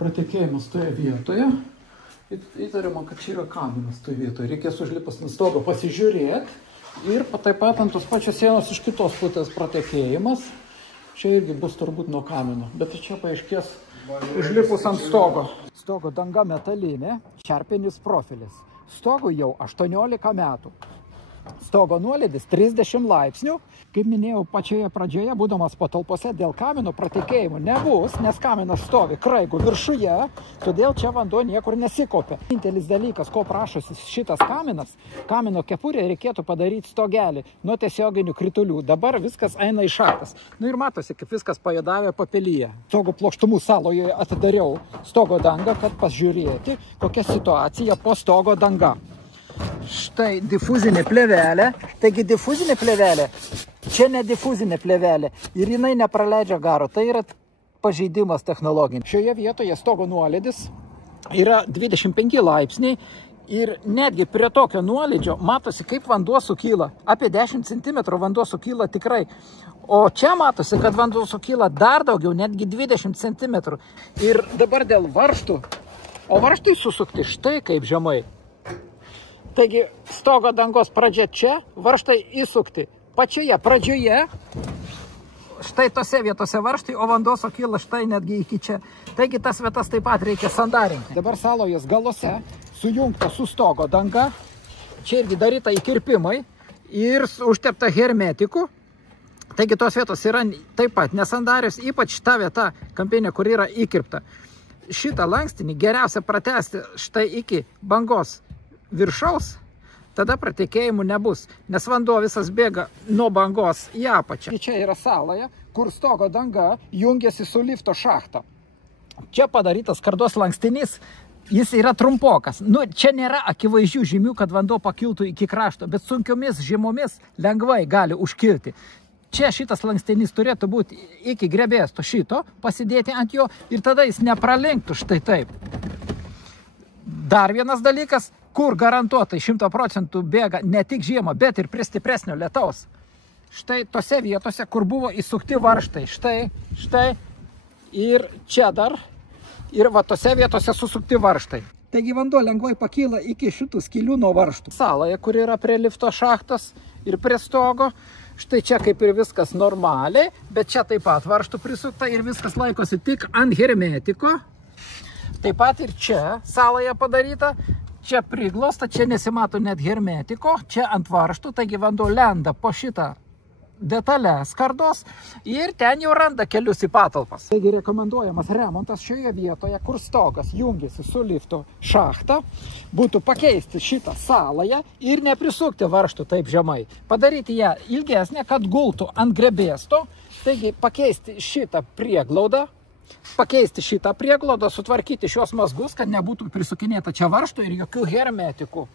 pratekėjimas toje vietoje. Įtariama, kad čia yra kaminas toje vietoje. Reikės užlipus ant stogo pasižiūrėti ir taip pat ant tos pačios sienos iš kitos pusės pratekėjimas. Čia irgi bus turbūt nuo kamino, bet čia paaiškės užlipus ant stogo. Stogo danga metalinė, čerpinis profilis. Stogo jau 18 metų. Stogo nuolydis 30 laipsnių. Kaip minėjau pačioje pradžioje, būdamas patalpose dėl kamino pratekėjimų nebus, nes kaminas stovi kraigų viršuje, todėl čia vanduo niekur nesikopia. Vienintelis dalykas, ko prašosi šitas kaminas, kamino kepurė reikėtų padaryti stogelį nuo tiesioginių kritulių. Dabar viskas eina į šachtas. Ir matosi, kaip viskas pajudavė papelyje. Stogo plokštumų saloje atidariau stogo dangą, kad pažiūrėti, kokia situacija po stogo danga. Štai difuzinė plėvelė. Taigi difuzinė plėvelė, čia ne difuzinė plėvelė ir jinai nepraleidžia garo. Tai yra pažeidimas technologinis. Šioje vietoje stogo nuolydis yra 25 laipsniai ir netgi prie tokio nuolydžio matosi, kaip vanduo sukyla. Apie 10 cm vanduo sukyla tikrai. O čia matosi, kad vanduo sukyla dar daugiau, netgi 20 cm. Ir dabar dėl varžtų. O varžtai susukti štai kaip žemai. Taigi stogo dangos pradžia čia, varžtai įsukti pačioje pradžioje, štai tose vietose varžtai, o vanduo sukyla štai netgi iki čia. Taigi tas vietas taip pat reikia sandarinti. Dabar salojos galose sujungta su stogo danga, čia irgi daryta įkirpimai ir užtepta hermetiku. Taigi tos vietos yra taip pat nesandarius, ypač ta vieta kampinė, kur yra įkirpta. Šitą lankstinį geriausia pratęsti štai iki bangos viršaus, tada pratekėjimų nebus, nes vanduo visas bėga nuo bangos į apačią. Čia yra saloje, kur stogo danga jungiasi su lifto šachta. Čia padarytas skardos lankstinys, jis yra trumpokas. Čia nėra akivaizdžių žymių, kad vanduo pakiltų iki krašto, bet sunkiomis žiemomis lengvai gali užkilti. Čia šitas lankstinys turėtų būti iki grebėsto šito, pasidėti ant jo ir tada jis nepralenktų štai taip. Dar vienas dalykas, kur garantuotai 100% bėga ne tik žiemą, bet ir prie stipresnio lietaus. Štai tose vietose, kur buvo įsukti varžtai. Štai ir čia dar. Ir va tose vietose susukti varžtai. Taigi vanduo lengvai pakyla iki šitų skylių nuo varžtų. Saloje, kur yra prie lifto šachtos ir prie stogo. Štai čia kaip ir viskas normaliai, bet čia taip pat varžtų prisukta ir viskas laikosi tik ant hermetiko. Taip pat ir čia saloje padaryta. Čia priglosta, čia nesimato net hermetiko, čia ant varžtų, taigi vanduo lenda po šitą detalę skardos ir ten jau randa kelius į patalpas. Taigi rekomenduojamas remontas šioje vietoje, kur stogas jungiasi su lifto šachta, būtų pakeisti šitą saloje ir neprisukti varžtų taip žemai. Padaryti ją ilgesnę, kad gultų ant grebėsto, taigi pakeisti šitą prieglaudą. Pakeisti šitą prieglaudą, sutvarkyti šios mazgus, kad nebūtų prisukinėta čia varžtų ir jokių hermetikų.